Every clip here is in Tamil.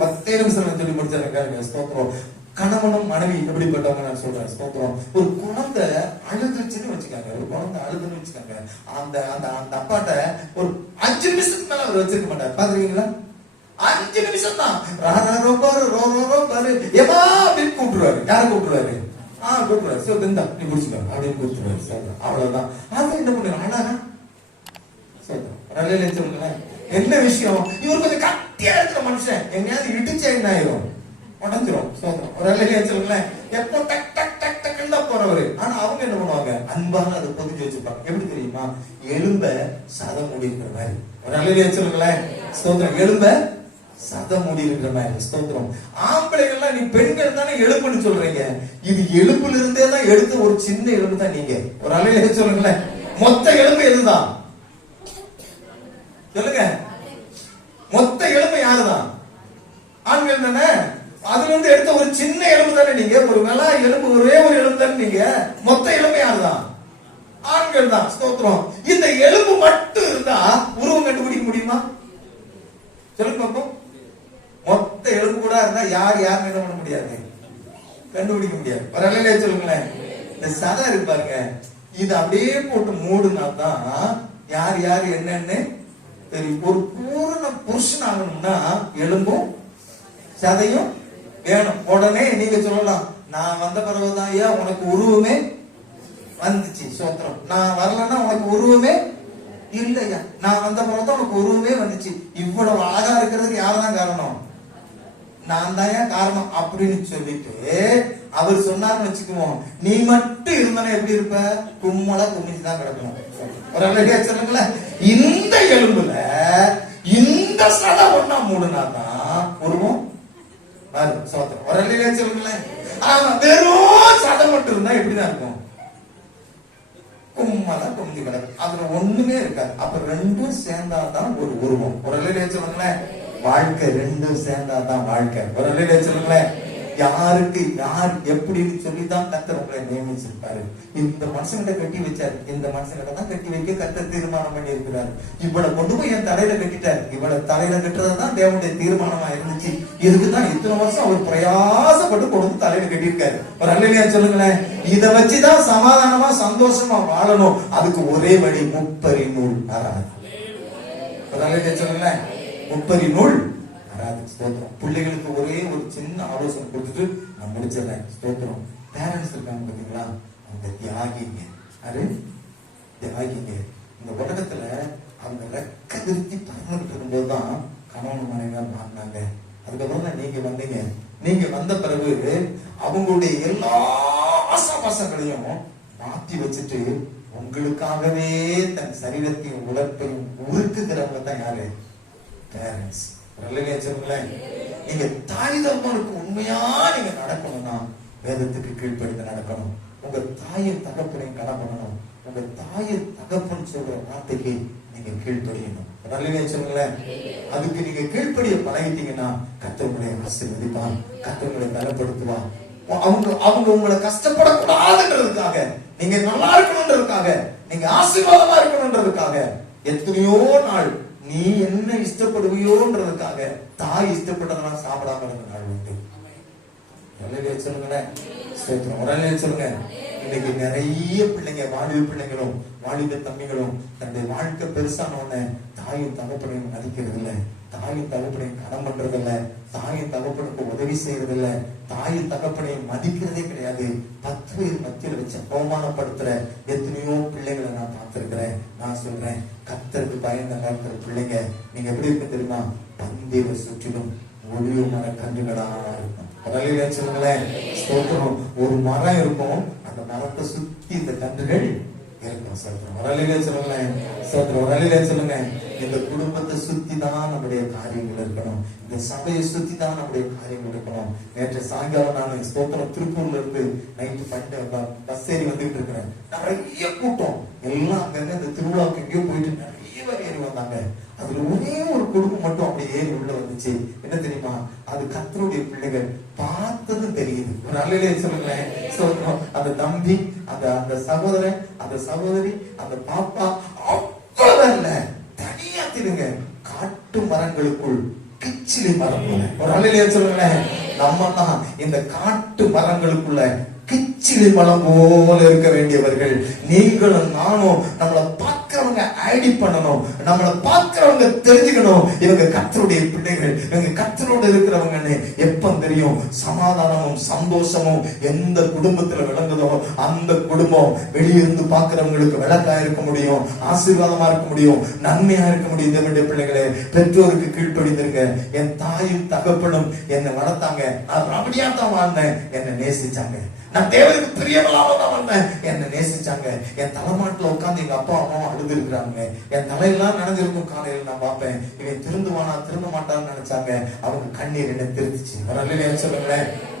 பத்தே நிமிஷம் சொல்லி முடிச்சிருக்காங்க ஸ்தோத்திரம். கணவனும் மனைவி எப்படிப்பட்டவங்க நான் சொல்றேன் ஸ்தோத்திரம். ஒரு குழந்தை அழுதுச்சுன்னு வச்சுக்காங்க ஒரு குழந்தை அழுதுன்னு வச்சுக்காங்க. அந்த அந்த அந்த அப்பாட்ட ஒரு அஞ்சு நிமிஷத்துக்கு மேல அவர் வச்சிருக்க மாட்டார். பாத்துருக்கீங்களா? அஞ்சு நிமிஷம் தான் ரொம்ப ரோ ரோ ரோ பாரு ஏமா அப்படின்னு கூப்பிட்டுருவாரு. யாரை கூப்பிட்டுருவாரு? ஆஹ் கூப்பிடுவாரு சோ இந்தா நீ குடிச்சுக்கோ அப்படின்னு கூப்பிடுவாரு அவ்வளவுதான். அது என்ன பண்ணுங்க அழகா சொல்றேன் ரயில்வே சொல்லுங்களேன் என்ன விஷயம்? இவர் கொஞ்சம் கட்டியா இருக்கிற மனுஷன். எங்கேயாவது இடிச்சு என்ன ஆயிரும்? உடஞ்சிரும் சோதனம் ஒரு ரயில்வே சொல்லுங்களேன். எப்போ டக் டக் டக் டக்குன்னு தான் போறவரு. ஆனா அவங்க என்ன பண்ணுவாங்க? அன்பாக அதை பொதிஞ்சு வச்சிருப்பாங்க எப்படி தெரியுமா? எலும்ப சதம் மூடி இருக்கிற மாதிரி. ஒரு ரயில்வே சொல்லுங்களேன். சோதனம் எலும்ப சதம் மூடி இருக்கிற மாதிரி. ஸ்தோத்திரம். ஆம்பளைகள்லாம் நீ பெண்கள் தானே எலும்புன்னு சொல்றீங்க. இது எலும்புல இருந்தே தான் எடுத்த ஒரு சின்ன எலும்பு தான் நீங்க. ஒரு அலையில சொல்லுங்களேன். மொத்த எலும்பு எதுதான்? சொல்லுங்க. மொத்த எலும்பு யாருதான்? ஆண்கள் தானே? அதுல இருந்து எடுத்த ஒரு சின்ன எலும்பு தானே நீங்க? ஒரு வெளா எலும்பு ஒரே ஒரு எலும்பு தானே நீங்க? மொத்த எலும்பு யாருதான்? ஆண்கள் தான். ஸ்தோத்திரம். இந்த எலும்பு மட்டும் இருந்தா உருவம் கண்டுபிடிக்க முடியுமா? சொல்லுங்க பாப்போம். மொத்த எலும்பு கூட இருந்தா யார் யார் என்ன பண்ண முடியாது? கண்டுபிடிக்க முடியாது. பரவாயில்லையே சொல்லுங்களேன். இந்த சதை இருக்கு பாருங்க. இது அப்படியே போட்டு மூடுனா தான் யார் யார் என்னன்னு தெரியும் ஒரு பூரண புருஷன் ஆகணும்னா எலும்பும் சதையும் வேணும். உடனே நீங்க சொல்லலாம் நான் வந்த பிறகுதான் ஐயா உனக்கு உருவமே வந்துச்சு சோத்திரம். நான் வரலன்னா உனக்கு உருவமே இல்லையா? நான் வந்த பிறகுதான் உனக்கு உருவமே வந்துச்சு. இவ்வளவு அழகா இருக்கிறதுக்கு யாரதான் காரணம்? நான் தான் காரணம் அப்படின்னு சொல்லிட்டு அவர் சொன்னார்னு வச்சுக்குவோம். நீ மட்டும் இருந்தனா எப்படி இருப்ப? கும்மலா குமிஞ்சு தான் கிடக்கணும் ஒரு அழகா சொல்லுங்களேன். இந்த எலும்புல இந்த சதை ஒண்ணா மூடுனா தான் உருவம் வரும். சோத்திரம் ஒரு அழகா சொல்லுங்களேன். ஆமா வெறும் சதை மட்டும் இருந்தா எப்படிதான் இருக்கும்? கும்மலா குமிஞ்சு கிடக்கும். அதுல ஒண்ணுமே இருக்காது. அப்ப ரெண்டும் சேர்ந்தாதான் ஒரு உருவம். ஒரு அழகா சொல்லுங்களேன். வாழ்க்கை ரெண்டும் சேர்ந்தாதான் வாழ்க்கை. ஒரு அழகா சொல்லுங்களேன். யாருக்கு யார் எப்படின்னு சொல்லி தான் கத்தர் உங்களை நியமிச்சிருப்பாரு. இந்த மனுஷங்கிட்ட கட்டி வச்சாரு. இந்த மனுஷங்கிட்ட தான் கட்டி வைக்க கத்தர் தீர்மானம் பண்ணி இருக்கிறாரு இவளை கொண்டு போய் என் தலையில கட்டிட்டாரு. இவளை தலையில கட்டுறதுதான் தேவனுடைய தீர்மானமா இருந்துச்சு. இதுக்குதான் இத்தனை வருஷம் அவர் பிரயாசப்பட்டு கொண்டு தலையில கட்டியிருக்காரு. ஒரு அல்லையா சொல்லுங்களேன். இதை வச்சுதான் சமாதானமா சந்தோஷமா வாழணும். அதுக்கு ஒரே வழி முப்பரி நூல் வராது. ஒரு அல்லையா சொல்லுங்களேன். முப்பரி நூல் வராது ஸ்தோத்திரம். பிள்ளைகளுக்கு ஒரே ஒரு சின்ன ஆலோசனை கொடுத்துட்டு நான் முடிச்சிடுறேன். ஸ்தோத்திரம். பேரண்ட்ஸ் இருக்காங்க பாத்தீங்களா அந்த தியாகிங்க. யாரு? தியாகிங்க. இந்த உலகத்துல அவங்க ரெக்க விருத்தி பறந்துட்டு இருக்கும்போது தான் கணவன் மனைவியா மாறினாங்க. அதுக்கப்புறம் தான் நீங்க வந்தீங்க. நீங்க வந்த பிறகு அவங்களுடைய எல்லா ஆசாபாசங்களையும் மாத்தி வச்சுட்டு உங்களுக்காகவே தன் சரீரத்தையும் உழைப்பையும் உருக்குகிறவங்க தான் யாரு? பேரண்ட்ஸ் நல்லவே சொல்லுங்களேன். நீங்க தாய் தகப்பனுக்கு உண்மையா நீங்க நடக்கணும்னா வேதத்துக்கு கீழ்ப்படுத்த நடக்கணும். உங்க தாயின் தகப்பனையும் கடை பண்ணணும். உங்க தாயை தகப்பன் சொல்ற வார்த்தைக்கு நீங்க கீழ்ப்படியணும். நல்லவே சொல்லுங்களேன். அதுக்கு நீங்க கீழ்ப்படிய பழகிட்டீங்கன்னா கத்தவங்களை ஆசீர்வதிப்பான் கத்தவங்களை பலப்படுத்துவான் அவங்க அவங்க உங்களை கஷ்டப்படக்கூடாதுன்றதுக்காக நீங்க நல்லா இருக்கணும்ன்றதுக்காக நீங்க ஆசீர்வாதமா இருக்கணும்ன்றதுக்காக எத்தனையோ நாள் நீ என்ன இஷ்டப்படுவியோன்றதுக்காக தாய் இஷ்டப்பட்டதெல்லாம் சாப்பிடாம இருந்த நாள் உண்டு. நல்லவே சொல்லுங்களேன். ஸ்தோத்திரம். உடனே சொல்லுங்க. இன்னைக்கு நிறைய பிள்ளைங்க வாலிப பிள்ளைங்களும் வாலிப தம்பிகளும் தன்னுடைய வாழ்க்கை பெருசான உடனே தாயும் தகப்பனையும் மதிக்கிறது இல்ல தாயும் தகப்பனையும் கடன் பண்றது இல்ல தாயும் தகப்பனுக்கு உதவி செய்யறது இல்ல தாயும் தகப்பனையும் மதிக்கிறதே கிடையாது. பத்து பேர் மத்தியில் வச்சு அவமானப்படுத்துற எத்தனையோ பிள்ளைங்களை நான் பார்த்திருக்கிறேன். நான் சொல்றேன் கத்தருக்கு பயந்த காலத்துல பிள்ளைங்க நீங்க எப்படி இருக்கு தெரியுமா? பந்தேவ சுற்றிலும் ஒளியுமான மர கன்றுகளா இருக்கும் சொல்லுங்களேன் ஒரு மரம் இருக்கும் அந்த மரத்தை சுத்தி இந்த கன்றுகள் இருக்கும் சத்திரம் ஒரு அழிலே சொல்லுங்க சத்திரம் ஒரு அழிலே சொல்லுங்க இந்த குடும்பத்தை சுத்தி தான் நம்முடைய காரியங்கள் இருக்கணும். இந்த சபையை சுத்தி தான் நம்முடைய காரியங்கள் இருக்கணும். நேற்று சாயங்காலம் நான் ஸ்தோத்திரம் திருப்பூர்ல இருந்து நைட்டு பண்டு பஸ் ஏறி வந்துட்டு இருக்கிறேன். நிறைய கூட்டம். எல்லாம் அங்கங்க இந்த திருவிழாவுக்கு எங்கேயோ போயிட்டு நிறைய பேர் ஏறி வந்தாங்க. அதுல ஒரே ஒரு குடும்பம் மட்டும் அப்படியே ஏறி உள்ள வந்துச்சு. என்ன தெரியுமா? அது கத்தருடைய பிள்ளைகள் பார்த்தது தெரியுது. ஒரு நல்லலே சொல்லுங்களேன். சொல்றோம் அந்த தம்பி அந்த அந்த சகோதரன் அந்த சகோதரி அந்த பாப்பா அவ்வளவு இல்ல. தனியா திருங்க காட்டு மரங்களுக்குள் கிச்சிலி மரம் போல. ஒரு அலையிலே சொல்லுங்களேன். நம்ம தான் இந்த காட்டு மரங்களுக்குள்ள கிச்சிலி மரம் போல இருக்க வேண்டியவர்கள். நீங்களும் நானும் நம்மளை பார்க்கிறவங்க ஐடி பண்ணணும். நம்மளை பார்க்கிறவங்க தெரிஞ்சுக்கணும். இவங்க கத்தருடைய பிள்ளைகள். இவங்க கத்தரோடு இருக்கிறவங்கன்னு எப்ப தெரியும்? சமாதானமும் சந்தோஷமும் எந்த குடும்பத்துல விளங்குதோ அந்த குடும்பம் வெளியிருந்து பார்க்கிறவங்களுக்கு விளக்கா இருக்க முடியும் ஆசீர்வாதமா இருக்க முடியும் நன்மையா இருக்க முடியும். தேவனுடைய பிள்ளைகளே பெற்றோருக்கு கீழ்ப்படிந்திருங்க. என் தாயும் தகப்பனும் என்னை வளர்த்தாங்க. அப்படியா தான் வாழ்ந்தேன். என்னை நேசிச்சாங்க. நான் தேவனுக்கு பிரியமில்லாம தான் வந்தேன். என்னை நேசிச்சாங்க. என் தலைமாட்டில் உட்கார்ந்து எங்க அப்பா அம்மாவும் அழுது இருக்கிறாங்க. என் தலையெல்லாம் நடந்திருக்கும் காலையில நான் பார்ப்பேன். இவன் திருந்துவானா திரும்ப மாட்டான்னு நினைச்சாங்க. அவங்க கண்ணீர் என்ன திருந்துச்சு வரல சொல்லுங்களேன்.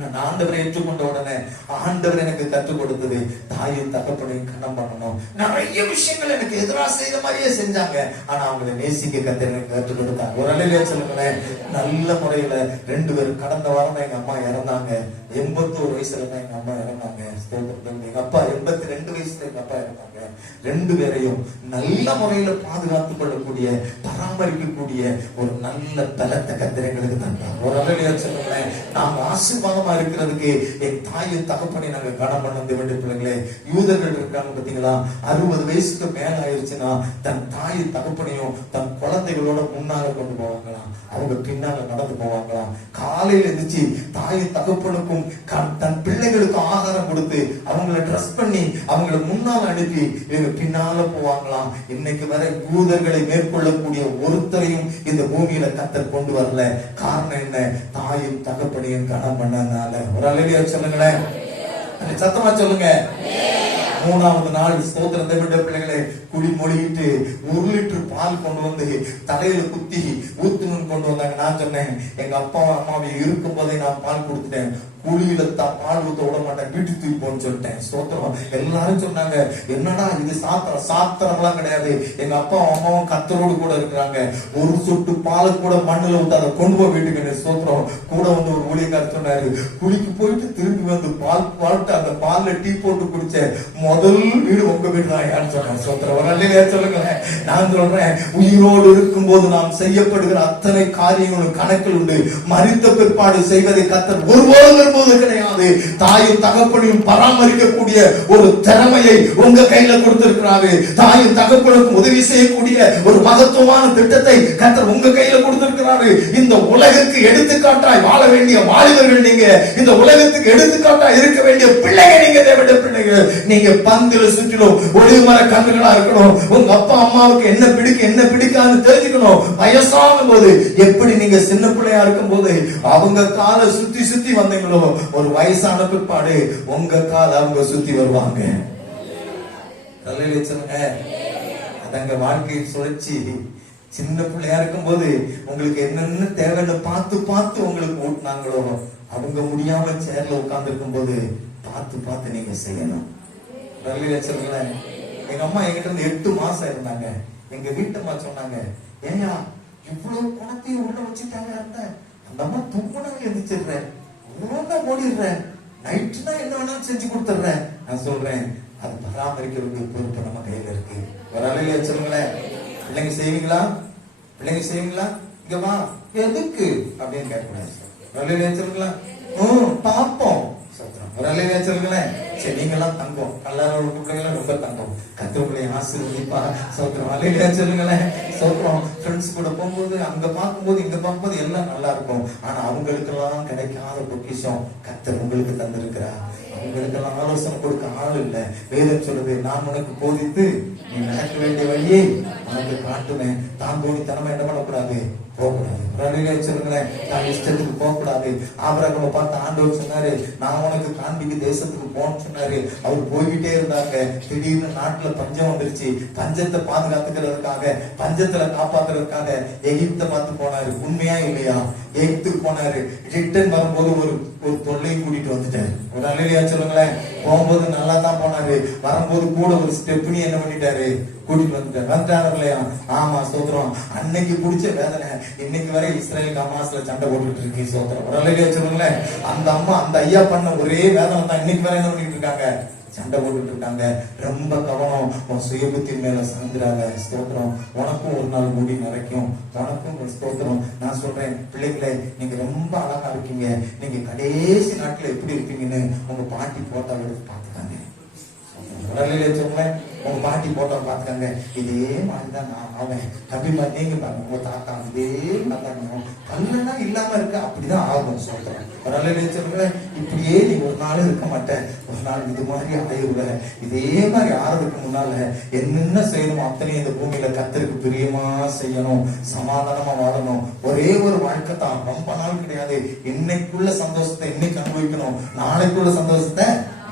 நான் ஆண்டவரை ஏற்றுக்கொண்ட உடனே ஆண்டவர் எனக்கு கற்றுக் கொடுத்தது. தாயும் தகப்பனையும் கண்ணம் பண்ணணும். நிறைய விஷயங்கள் எனக்கு எதிராக செய்த மாதிரியே செஞ்சாங்க. ஆனா அவங்களை நேசிக்க கத்து எனக்கு கற்றுக் கொடுத்தாங்க ஒரு அலையிலே சொல்லுங்களேன். நல்ல முறையில ரெண்டு பேரும் கடந்த வாரம் எங்க அம்மா இறந்தாங்க. எண்பத்தோரு வயசுல தான் எங்க அம்மா இறந்தாங்க. எங்க அப்பா எண்பத்தி ரெண்டு வயசுல எங்க அப்பா இறந்தாங்க. ரெண்டு பேரையும் நல்ல முறையில பாதுகாத்துக் கொள்ளக்கூடிய பராமரிக்கக்கூடிய ஒரு நல்ல பலத்தை கத்திரங்களுக்கு தந்தாங்க ஒரு அலையிலே சொல்லுங்களேன். நாங்க ஆசிர்வாதம் இருக்கிறதுக்கு என் தாயின் தகப்பனை நாங்க கனம் பண்ண வேண்டிய பிள்ளைங்களே யூதர்கள் இருக்காங்க பாத்தீங்களா அறுபது வயசுக்கு மேல ஆயிருச்சுன்னா தன் தாய் தகப்பனையும் தன் குழந்தைகளோட முன்னால கொண்டு போவாங்களாம். அவங்க பின்னால நடந்து போவாங்களாம். காலையில எந்திரிச்சு தாய் தகப்பனுக்கும் தன் பிள்ளைகளுக்கும் ஆதாரம் கொடுத்து அவங்கள ட்ரெஸ் பண்ணி அவங்கள முன்னால அனுப்பி இவங்க பின்னால போவாங்களாம். இன்னைக்கு வரை யூதர்களை மேற்கொள்ளக்கூடிய ஒருத்தரையும் இந்த பூமியில கத்தர் கொண்டு வரல. காரணம் என்ன? தாயும் தகப்பனையும் கனம் பண்ணதுனால ஒரு அழகிய சொல்லுங்களேன் சத்தமா சொல்லுங்க. மூணாவது நாள் ஸ்தோத்திரம். தேவனுடைய பிள்ளைகளை குடி மொழியிட்டு ஒரு லிட்டர் பால் கொண்டு வந்து தலையில குத்தி ஊத்துணும்னு கொண்டு வந்தாங்க. நான் சொன்னேன் எங்க அப்பா அம்மாவை இருக்கும் போதே நான் பால் கொடுத்துட்டேன். குழியில தான் பால் ஊத்த விட மாட்டேன். வீட்டுக்கு தூக்கி போன்னு சொல்லிட்டேன். ஸ்தோத்திரம்? எல்லாரும் சொன்னாங்க என்னடா இது சாத்திரம்? சாத்திரம்லாம் கிடையாது. எங்க அப்பா அம்மாவும் கத்தரோடு கூட இருக்கிறாங்க. ஒரு சொட்டு பாலை கூட மண்ணுல ஊத்தாத கொண்டு போய் வீட்டுக்கு. ஸ்தோத்திரம் கூட வந்து ஒரு ஊழியக்காரர் சொன்னாரு. குளிக்கு போயிட்டு திரும்பி வந்து பால் பால்ட்டு அந்த பால்ல டீ போட்டு குடிச்ச முதல் வீடு உங்க வீடு தான் யாருன்னு சொன்னேன் ஸ்தோத்திரம். ஒரு நல்ல சொல்லுங்களேன். நான் சொல்றேன் உயிரோடு இருக்கும்போது நாம் செய்யப்படுகிற அத்தனை காரியங்களும் கணக்கில் உண்டு. மறித்த பிற்பாடு செய்வதை கத்தர் ஒருபோதும் போது கிடையாது. தாயும் தகப்பனையும் பராமரிக்கக்கூடிய ஒரு திறமையை உங்க கையில கொடுத்திருக்கிறாரு. தாயும் தகப்பனுக்கும் உதவி செய்யக்கூடிய ஒரு மகத்துவமான திட்டத்தை கத்தர் உங்க கையில கொடுத்திருக்கிறாரு. இந்த உலகத்துக்கு எடுத்துக்காட்டாய் வாழ வேண்டிய வாலிபர்கள் நீங்க இந்த உலகத்துக்கு எடுத்துக்காட்டாய் இருக்க வேண்டிய பிள்ளைங்க நீங்க தேவையான பிள்ளைங்க நீங்க பந்தில சுற்றிலும் ஒளிமர கண்ணுகளா இருக்கணும். உங்க அப்பா அம்மாவுக்கு என்ன பிடிக்கும் என்ன பிடிக்காதுன்னு தெரிஞ்சுக்கணும். வயசான போது எப்படி நீங்க சின்ன பிள்ளையா இருக்கும் போது அவங்க காலை சுத்தி சுத்தி வந்தீங்களோ ஒரு வயசான பிற்பாடு உங்க காலை அவங்க சுத்தி வருவாங்க. தலையில வச்சுருங்க. அதங்க வாழ்க்கையை சுழற்சி. சின்ன பிள்ளையா இருக்கும்போது உங்களுக்கு என்னென்ன தேவைன்னு பார்த்து பார்த்து உங்களுக்கு ஊட்டினாங்களோ அவங்க முடியாம சேர்ல உட்கார்ந்து இருக்கும்போது பார்த்து பார்த்து நீங்க செய்யணும். தலையில எங்க அம்மா எங்கிட்ட இருந்து எட்டு மாசம் இருந்தாங்க. எங்க வீட்டம்மா சொன்னாங்க ஏயா இவ்வளவு பணத்தையும் உள்ள வச்சுட்டாங்க அந்த அந்த அம்மா துப்புனவே எந்திரிச்சிடுறேன் ஒழுங்கா ஓடிடுறேன் நைட்டுனா என்ன வேணாலும் செஞ்சு கொடுத்துட்றேன். நான் சொல்றேன் அது பராமரிக்க பொறுப்பு நம்ம கையில இருக்கு. ஒரு அலையில வச்சுருங்களேன் பிள்ளைங்க செய்வீங்களா? பிள்ளைங்க செய்வீங்களா? இங்க வா. எதுக்கு? அப்படின்னு கேட்கக்கூடாது. ஒரு அலையில சொல்லுங்களா ம் பார்ப்போம். சத்திரம் ஒரு அலையில சரி நீங்கெல்லாம் தங்கம். கல்லாரோட பிள்ளைங்களாம் ரொம்ப தங்கம். கத்திரங்களை ஆசீர்வதிப்பா சோத்திரம். அலையில சொல்லுங்களேன் சோத்திரம். ஃப்ரெண்ட்ஸ் கூட போகும்போது அங்க பார்க்கும்போது இங்க பார்க்கும்போது எல்லாம் நல்லா இருக்கும். ஆனா அவங்களுக்கெல்லாம் கிடைக்காத பொக்கிஷம் கத்தர் உங்களுக்கு தந்திருக்கிறா அவங்களுக்கெல்லாம் ஆலோசனை கொடுக்க ஆள் இல்லை. வேதம் சொல்லுது நான் உனக்கு போதித்து நீ நடக்க வேண்டிய வழியை உனக்கு காட்டுவேன். தான் தனமா என்ன பண்ணக்கூடாது? போகக்கூடாது சொல்லுங்களேன் நான் இஷ்டத்துக்கு போகக்கூடாது. ஆபரகம பார்த்து ஆண்டவர் சொன்னாரு நான் உனக்கு காண்பிக்கு தேசத்துக்கு போன்னு சொன்னாரு. அவர் போய்கிட்டே இருந்தாங்க திடீர்னு நாட்டுல பஞ்சம் வந்துருச்சு. பஞ்சத்தை பாதுகாத்துக்கிறதுக்காக பஞ்சத்துல காப்பாத்துறதுக்காக எகிப்த பார்த்து போனாரு. உண்மையா இல்லையா? எகிப்துக்கு போனாரு. ரிட்டர்ன் வரும்போது ஒரு ஒரு தொல்லையும் கூட்டிட்டு வந்துட்டாரு. ஒரு அலையிலையா சொல்லுங்களேன். போகும்போது நல்லா தான் போனாரு. வரும்போது கூட ஒரு ஸ்டெப்னி என்ன பண்ணிட்டாரு? கூட்டிட்டு வந்துட்டாரு வந்துட்டாரு இல்லையா ஆமா சோத்திரம். அன்னைக்கு பிடிச்ச வேதனை. இன்னைக்கு வரை இஸ்ரேல் கமாஸ்ல சண்டை போட்டுட்டு இருக்கு சோத்திரம். ஒரு அலையிலையா சொல்லுங்களேன் அந்த அம்மா அந்த ஐயா பண்ண ஒரே வேதனை தான் இன்னைக்கு வரை என்ன பண்ணிட்டு இருக்காங்க? சண்டை போட்டுட்டு இருக்காங்க. ரொம்ப கவனம். உன் சுயபுத்தி மேல சார்ந்துறாங்க ஸ்தோத்திரம். உனக்கும் ஒரு நாள் முடி நிறைக்கும். உனக்கும் ஒரு ஸ்தோத்திரம். நான் சொல்றேன் பிள்ளைங்களே நீங்க ரொம்ப அழகா இருக்கீங்க. நீங்க கடைசி நாட்டுல எப்படி இருப்பீங்கன்னு உங்க பாட்டி போட்டா எடுத்து பார்த்துக்காங்க. உடலில் வச்சவங்களேன் உங்க பாட்டி போட்டோ பார்த்துக்காங்க. இதே மாதிரிதான் நான் ஆவேன். கபிமா நீங்க பாருங்க. உங்க தாத்தா இதே மாதிரி தான் இல்லாம இருக்க அப்படிதான் ஆகும் சொல்றேன். உடலில் வச்சவங்கள இப்படியே நீ ஒரு நாள் இருக்க மாட்டேன். ஒரு நாள் இது மாதிரி ஆயிடுவ இதே மாதிரி ஆறதுக்கு முன்னால என்னென்ன செய்யணுமோ அத்தனையும் இந்த பூமியில கத்தருக்கு பிரியமா செய்யணும். சமாதானமா வாழணும். ஒரே ஒரு வாழ்க்கை தான். ரொம்ப நாள் கிடையாது. இன்னைக்குள்ள சந்தோஷத்தை இன்னைக்கு அனுபவிக்கணும்? நாளைக்குள்ள சந்தோஷத்தை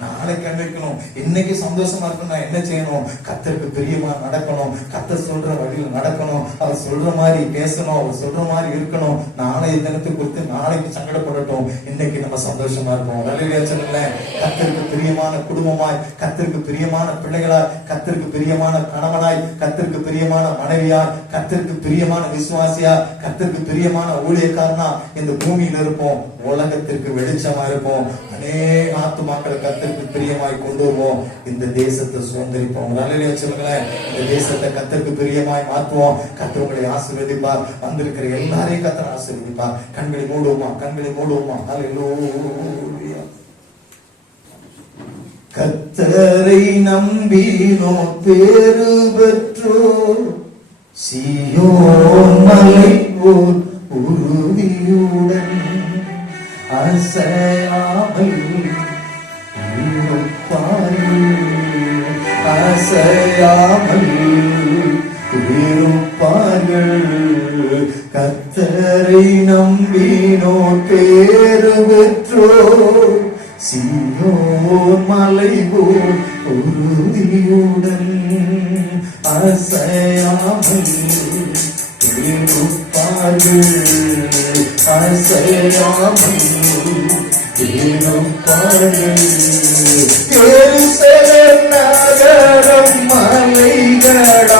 நாளைக்கு அனுபவிக்கணும் இன்னைக்கு சந்தோஷமா இருக்கணும். நான் என்ன செய்யணும்? கத்தருக்கு பிரியமா நடக்கணும். கத்த சொல்ற வழியில் நடக்கணும். அவர் சொல்ற மாதிரி பேசணும். அவர் சொல்ற மாதிரி இருக்கணும். நாளைய தினத்தை குறித்து நாளைக்கு சங்கடப்படட்டும். இன்னைக்கு நம்ம சந்தோஷமா இருப்போம். நல்ல சொல்லுங்களேன். கத்தருக்கு பிரியமான குடும்பமாய் கத்தருக்கு பிரியமான பிள்ளைகளாய் கத்தருக்கு பிரியமான கணவனாய் கத்தருக்கு பிரியமான மனைவியாய் கத்தருக்கு பிரியமான விசுவாசியா கத்தருக்கு பிரியமான ஊழியக்காரனா இந்த பூமியில இருப்போம். உலகத்திற்கு வெளிச்சமா இருப்போம். அநேக ஆத்துமாக்களை கத்தருக்கு பிரியமாய் கொண்டு வருவோம். இந்த தேசத்தை சுதந்திரிப்போம். நல்ல சொல்லுங்களேன். இந்த தேசத்தை கத்தருக்கு பிரியமாய் மாற்றுவோம். கத்தர் உங்களை ஆசீர்வதிப்பார். வந்திருக்கிற எல்லாரையும் கத்திர ஆசீர்வதிப்பார். கண்களை மூடுவோமா? கண்களை மூடுவோமா? அல்லேலூயா கத்தரை நம்பினோ பேரு பெற்றோ சியோ மலை போல் உறுதியுடன் அசையாமல் அசையாமல் இருப்பார்கள் கத்தரை நம்பினோ பேரு பெற்றோ. சீனோ மலை உறுதியுடன் அசையாமல் இருப்பார்கள் அசையாமல் இருப்பார்கள் எருசலேம் நகரம் மலைகளாய்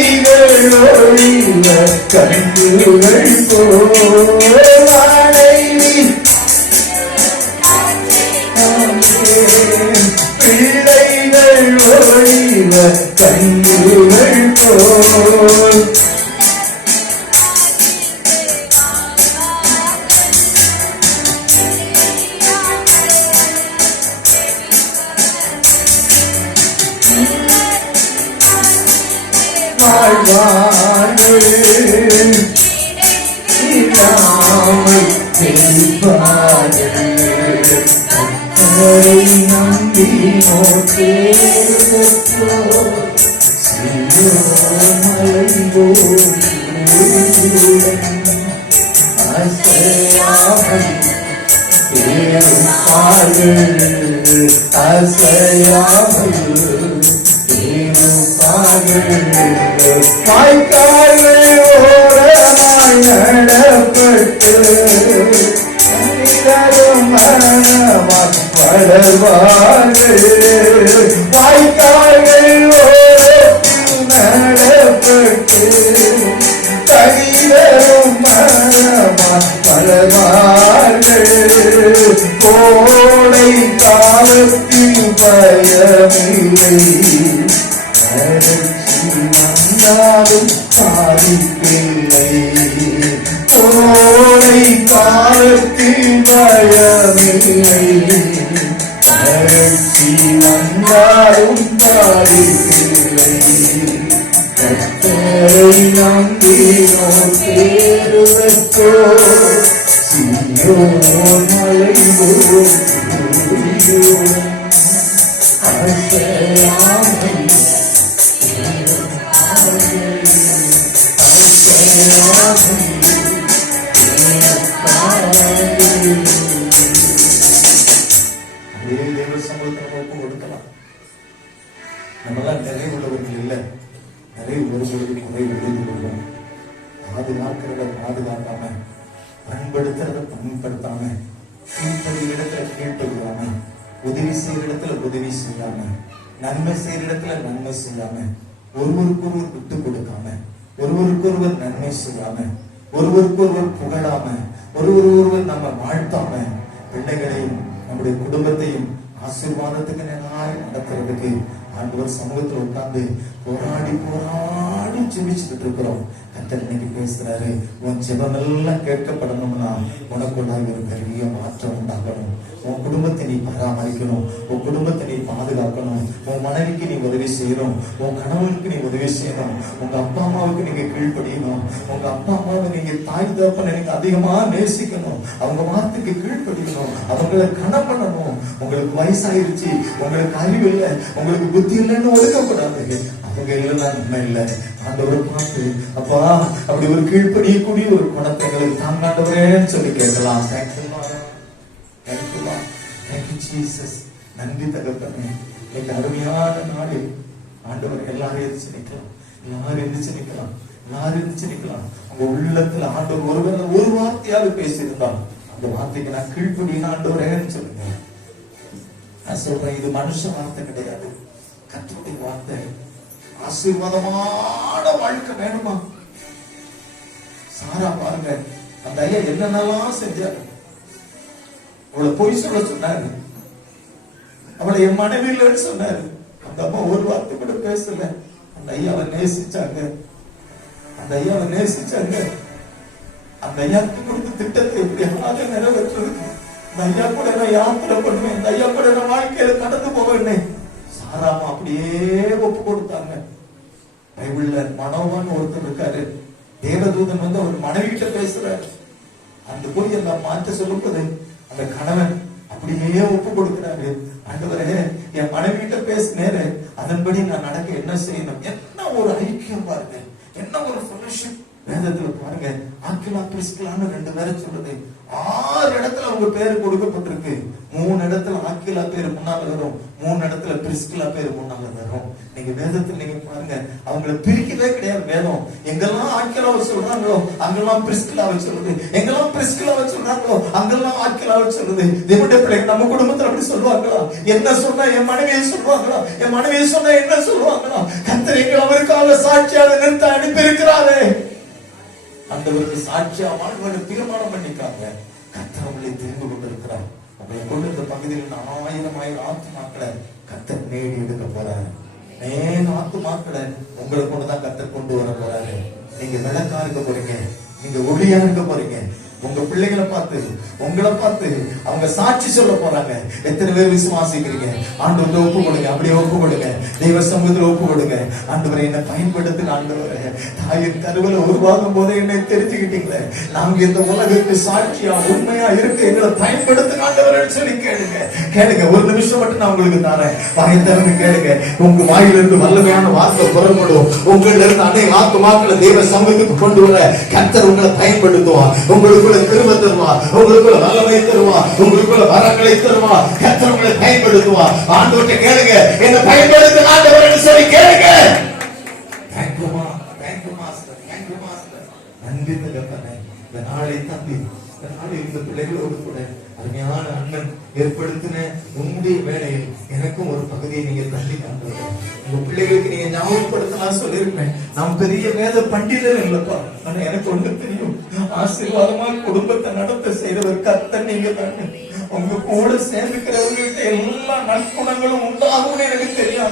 ஒழிவ கண்ணுகள் போ மனைவி பிள்ளைகள் ஒழிவ கண்ணுகள் போல் இருப்பார்கள் அசையாமல் இருப்பார்கள் வாய்க்கால்கள் ஓரமாய் நடப்பட்டு கனிதரும் பிள்ளை கோடை காலத்தில் பயமில்லை. வந்தாலும் பாடி பிள்ளை நிறைய ஒருவருக்கு குறை விழுந்து கொள்வோம் பாதுகாக்கிறத பாதுகாக்காம பயன்படுத்துறத பயன்படுத்தாம கீழ்ப்படி இடத்துல கீழ்ப்படுவாம உதவி செய்யற இடத்துல உதவி செய்யாம நன்மை செய்யற இடத்துல நன்மை செய்யாம ஒருவருக்கு ஒருவர் விட்டு கொடுக்காம ஒருவருக்கு ஒருவர் நன்மை செய்யாம ஒருவருக்கு ஒருவர் புகழாம ஒருவர் ஒருவர் நம்ம வாழ்த்தாம பிள்ளைகளையும் நம்முடைய குடும்பத்தையும் ஆசீர்வாதத்துக்கு நேராய் நடத்துறதுக்கு ஆண்டவர் சமூகத்துல உட்கார்ந்து போராடி போராடி ஜெபிச்சுட்டு இருக்கிறோம் கத்தர் இன்னைக்கு பேசுறாரு உன் ஜெபம் எல்லாம் கேட்கப்படணும்னா உனக்குள்ளாக ஒரு பெரிய மாற்றம் உண்டாகணும். உன் குடும்பத்தை நீ பராமரிக்கணும். உன் குடும்பத்தை நீ பாதுகாக்கணும். உன் மனைவிக்கு நீ உதவி செய்யணும். உன் கணவனுக்கு நீ உதவி செய்யணும். உங்க அப்பா அம்மாவுக்கு நீங்க கீழ்ப்படியணும். உங்க அப்பா அம்மாவை நீங்க தாய் தப்பனை நீங்க அதிகமா நேசிக்கணும். அவங்க வார்த்தைக்கு கீழ்ப்படியணும். அவங்களை கணம் பண்ணணும் உங்களுக்கு வயசாயிருச்சு. உங்களுக்கு அறிவு இல்லை உங்களுக்கு புத்தி இல்லைன்னு ஒதுக்கக்கூடாது அவங்க இல்லைன்னா நன்மை இல்லை. ஆண்டவர் பார்த்து அப்பா அப்படி ஒரு கீழ்ப்படியக்கூடிய ஒரு குணத்தை எங்களுக்கு தான் ஆண்டவரேன்னு சொல்லி கேட்கலாம். தேங்க்யூமா தேங்க்யூ தேங்க்யூ ஜீசஸ் நன்றி தகப்பனே. இன்னைக்கு அருமையான நாடு ஆண்டவர் எல்லாரும் எதிர்த்து நிற்கலாம். எல்லாரும் எந்திரிச்சு நிற்கலாம். எல்லாரும் எந்திரிச்சு நிற்கலாம். உங்க உள்ளத்துல ஆண்டவர் ஒருவேளை ஒரு வார்த்தையாவது பேசியிருந்தால் அந்த வார்த்தைக்கு நான் கீழ்ப்படினா ஆண்டவரேன்னு சொல்லுங்க. நான் சொல்றேன் இது மனுஷ வார்த்தை கிடையாது. கத்தருடைய வார்த்தை. ஆசீர்வாதமான வாழ்க்கை வேணுமா? சாரா பாருங்க அந்த ஐயா என்னென்னலாம் செஞ்சாரு? அவளை பொய் சொல்ல சொன்னாரு. அவளை என் மனைவி இல்லைன்னு சொன்னாரு. அந்த அம்மா ஒரு வார்த்தை கூட பேசல. அந்த ஐயாவை நேசிச்சாங்க. அந்த ஐயாவை நேசிச்சாங்க. அந்த ஐயாவுக்கு கொடுத்த திட்டத்தை எப்படியாவது நிறைவேற்றுறது இந்த ஐயா கூட நான் யாத்திரை பண்ணுவேன்? இந்த ஐயா கூட நான் வாழ்க்கையில கடந்து போவேன்னு? சாராமா அப்படியே ஒப்பு கொடுத்தாங்க. பைபிள்ல மனோவான்னு ஒருத்தர் இருக்காரு. தேவதூதன் வந்து அவர் மனைவி கிட்ட பேசுறாரு. அந்த போய் அந்த மாற்ற சொல்லும்போது அந்த கணவன் அப்படியே ஒப்பு கொடுக்கிறாரு. ஆண்டவரே என் மனைவி கிட்ட பேசினேரு அதன்படி நான் நடக்க என்ன செய்யணும்? என்ன ஒரு ஐக்கியம் பாருங்க. என்ன ஒரு ஃபெலோஷிப் வேதத்துல பாருங்க. ஆக்கிலா பிரிஸ்கிலான்னு ரெண்டு பேரை சொல்லுது. ஆறு இடத்துல உங்க பேரு கொடுக்கப்பட்டிருக்கு. மூணு இடத்துல ஆக்கிலா பேர் முன்னால வரும். மூணு இடத்துல பிரிஸ்கிலா பேர் முன்னால வரும். நீங்க வேதத்துல நீங்க பாருங்க அவங்கள பிரிக்கவே கிடையாது வேதம். எங்கெல்லாம் ஆக்கிலாவை சொல்றாங்களோ அங்கெல்லாம் பிரிஸ்கிலா சொல்றது எங்கெல்லாம் பிரிஸ்கிலாவை சொல்றாங்களோ அங்கெல்லாம் ஆக்கிலாவை சொல்றது தேவனுடைய பிள்ளைங்க நம்ம குடும்பத்துல அப்படி சொல்லுவாங்களா? என்ன சொன்னா என் மனைவியை சொல்லுவாங்களா? என் மனைவியை சொன்னா என்ன சொல்லுவாங்களா? கத்தர் அவருக்கு அவருக்காக சாட்சியாக நிறுத்த அனுப்பி இருக்கிறாரே அந்தவருக்கு சாட்சியா வாழ்வதை தீர்மானம் பண்ணிக்காங்க. கத்தர் உங்களை தெரிந்து கொண்டிருக்கிறார். உங்களை கொண்டு இந்த பகுதியில் ஆயிரம் ஆயிரம் ஆத்துமாக்களை கத்தர் நேடி எடுக்க போறாரு. நேர ஆத்துமாக்களை உங்களை கொண்டுதான் கத்தர் கொண்டு வர போறாரு. நீங்க விளக்கா இருக்க போறீங்க. நீங்க ஒளியா இருக்க போறீங்க. உங்க பிள்ளைகளை பார்த்து உங்களை பார்த்து அவங்க சாட்சி சொல்ல போறாங்க. எத்தனை பேர் விசுவாசிக்கிறீங்க? ஆண்டவர்கிட்ட ஒப்பு கொடுங்க அப்படியே ஒப்பு கொடுங்க தெய்வ சமூகத்தில் ஒப்பு கொடுங்க ஆண்டவரை என்னை பயன்படுத்தி ஆண்டவரை. தாயின் கருவில உருவாகும் போதே என்னை தெரிஞ்சுக்கிட்டீங்களே. நாங்க இந்த உலகத்துக்கு சாட்சியா உண்மையா இருக்கு எங்களை பயன்படுத்த ஆண்டவரை சொல்லி கேளுங்க. கேளுங்க. ஒரு நிமிஷம் மட்டும் நான் உங்களுக்கு தரேன். பயந்தவனு கேளுங்க. உங்க வாயிலிருந்து வல்லமையான வார்த்தை புறப்படும். உங்களிடம் அனைத்து ஆத்துமாக்களை தெய்வ சமூகத்துக்கு கொண்டு வர கத்தர் உங்களை உங்களுக்கு உங்களுக்குள்ள கிருப தருவா உங்களுக்குள்ள வல்லமை தருவா உங்களுக்குள்ள வரங்களை தருவா கத்தவங்களை பயன்படுத்துவா. ஆண்டோட்ட கேளுங்க. என்ன பயன்படுத்த ஆண்டவர் சொல்லி கேளுங்க. நன்றி இந்த நாளை தம்பி இந்த நாளை இந்த பிள்ளைகளோடு கூட அருமையான அண்ணன் ஏற்படுத்தின உங்களுடைய வேலையில் எனக்கும் ஒரு பகுதியை நீங்க தள்ளி காண்பீங்க உங்க பிள்ளைகளுக்கு நீங்க ஞாபகப்படுத்தலாம் சொல்லியிருப்பேன். நான் பெரிய வேத பண்டிதர் இல்லப்பா. ஆனா எனக்கு ஒண்ணு தெரியும். ஆசீர்வாதமா குடும்பத்தை நடத்த செய்யறவர் கத்த நீங்க தாங்க உங்க கூட சேர்ந்துக்கிறவங்ககிட்ட எல்லா நற்குணங்களும் உண்டாகும்னு எனக்கு தெரியும்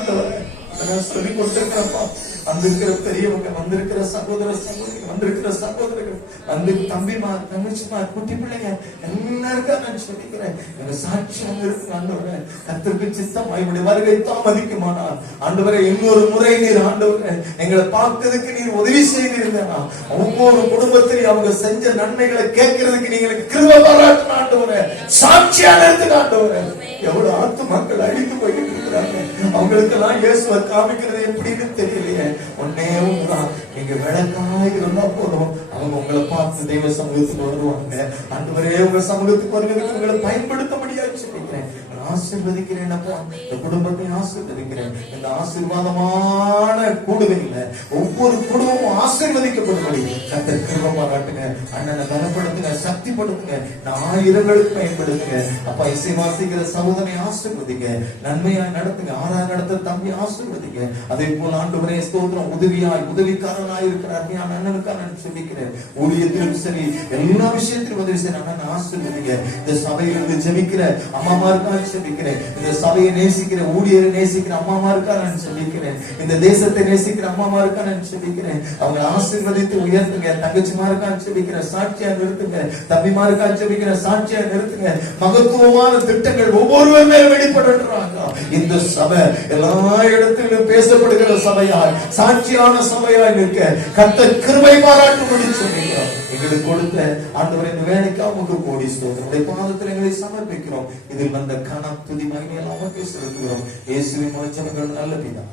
ஆண்டவரே சொல்லி கொடுத்திருக்கிறப்பா. வந்திருக்கிற பெரியவங்க வந்திருக்கிற சகோதர சகோதரி வந்திருக்கிற சகோதரர்கள் வந்து தம்பிமா தங்கச்சிமா குட்டி பிள்ளைங்க எல்லாருக்கும் நான் சொல்லிக்கிறேன். எனக்கு சாட்சியாக இருக்கு ஆண்டவரே. கத்திற்கு சித்தம் இவருடைய வருகை தாமதிக்குமானால் ஆண்டவரை இன்னொரு முறை நீர் ஆண்டவரே எங்களை பார்க்கறதுக்கு நீர் உதவி செய்கிறீர்களா? ஒவ்வொரு குடும்பத்திலையும் அவங்க செஞ்ச நன்மைகளை கேட்கறதுக்கு நீங்களுக்கு கிருப பாராட்டு ஆண்டவரே? சாட்சியாக இருந்து ஆண்டவரே. எவ்வளவு ஆத்து மக்கள் அழித்து போயிட்டு இருக்கிறாங்க. அவங்களுக்கு எல்லாம் இயேசுவை காமிக்கிறது எப்படின்னு தெரியலையே. உன்னே தான் நீங்க விளக்காய் இருந்தா போதும். அவங்க உங்களை பார்த்து தெய்வ சமூகத்துக்கு வருவாங்க. ஆண்டவரே உங்க சமூகத்துக்கு வருவதற்கு உங்களை பயன்படுத்த முடியாது சொல்லிக்கிறேன். ஆசிர்வதிக்கிறேன் அப்பா இந்த குடும்பத்தை ஆசிர்வதிக்கிறேன். இந்த ஆசீர்வாதமான குடும்பங்கள ஒவ்வொரு குடும்பமும் ஆசீர்வதிக்கப்படும்படி கத்தர் கிருப பாராட்டுங்க. அண்ணனை பலப்படுத்துங்க சக்திப்படுத்துங்க படுத்துங்க ஆயிரங்களுக்கு பயன்படுத்துங்க. அப்பா இசை வாசிக்கிற சகோதரனை ஆசிர்வதிங்க. நன்மையா நடத்துங்க ஆறா நடத்த தம்பி ஆசிர்வதிங்க. அதே போல ஆண்டு வரைய ஸ்தோத்திரம். உதவியாய் உதவிக்காரனாய் இருக்கிற அருமையான அண்ணனுக்கா நான் சொல்லிக்கிறேன். ஊழியத்திலும் சரி எல்லா விஷயத்திலும் உதவி செய்ய அண்ணன் ஆசிர்வதிங்க. இந்த சபையிலிருந்து ஜெபிக்கிற அம்மாமாருக்காக ஜெபிக்கிறேன் இந்த சபையை நேசிக்கிற ஊழியரை நேசிக்கிற அம்மாமா இருக்கா நான் ஜெபிக்கிறேன் இந்த தேசத்தை நேசிக்கிற அம்மாமா இருக்கா நான் ஜெபிக்கிறேன் அவங்க ஆசீர்வதித்து உயர்த்துங்க. தங்கச்சிமா இருக்கா ஜெபிக்கிற சாட்சியா நிறுத்துங்க. தம்பிமா இருக்கா ஜெபிக்கிற சாட்சியா நிறுத்துங்க. மகத்துவமான திட்டங்கள் ஒவ்வொருவருமே வெளிப்படுறாங்க. இந்த சபை எல்லா இடத்திலும் பேசப்படுகிற சபையாய் சாட்சியான சபையாய் நிற்க கத்த கிருபை பாராட்டு சொன்னீங்க எங்களுக்கு கொடுத்த ஆண்டவர் இந்த வேலைக்காக உமக்கு கோடி ஸ்தோத்திரம் பாதத்தில் எங்களை சமர்ப்பிக்கிறோம். இதில் வந்த கணம் துதி மகிமையெல்லாம் உமக்கு செலுத்துகிறோம். இயேசுவின் மூலச்சனங்கள் நல்ல பிதா.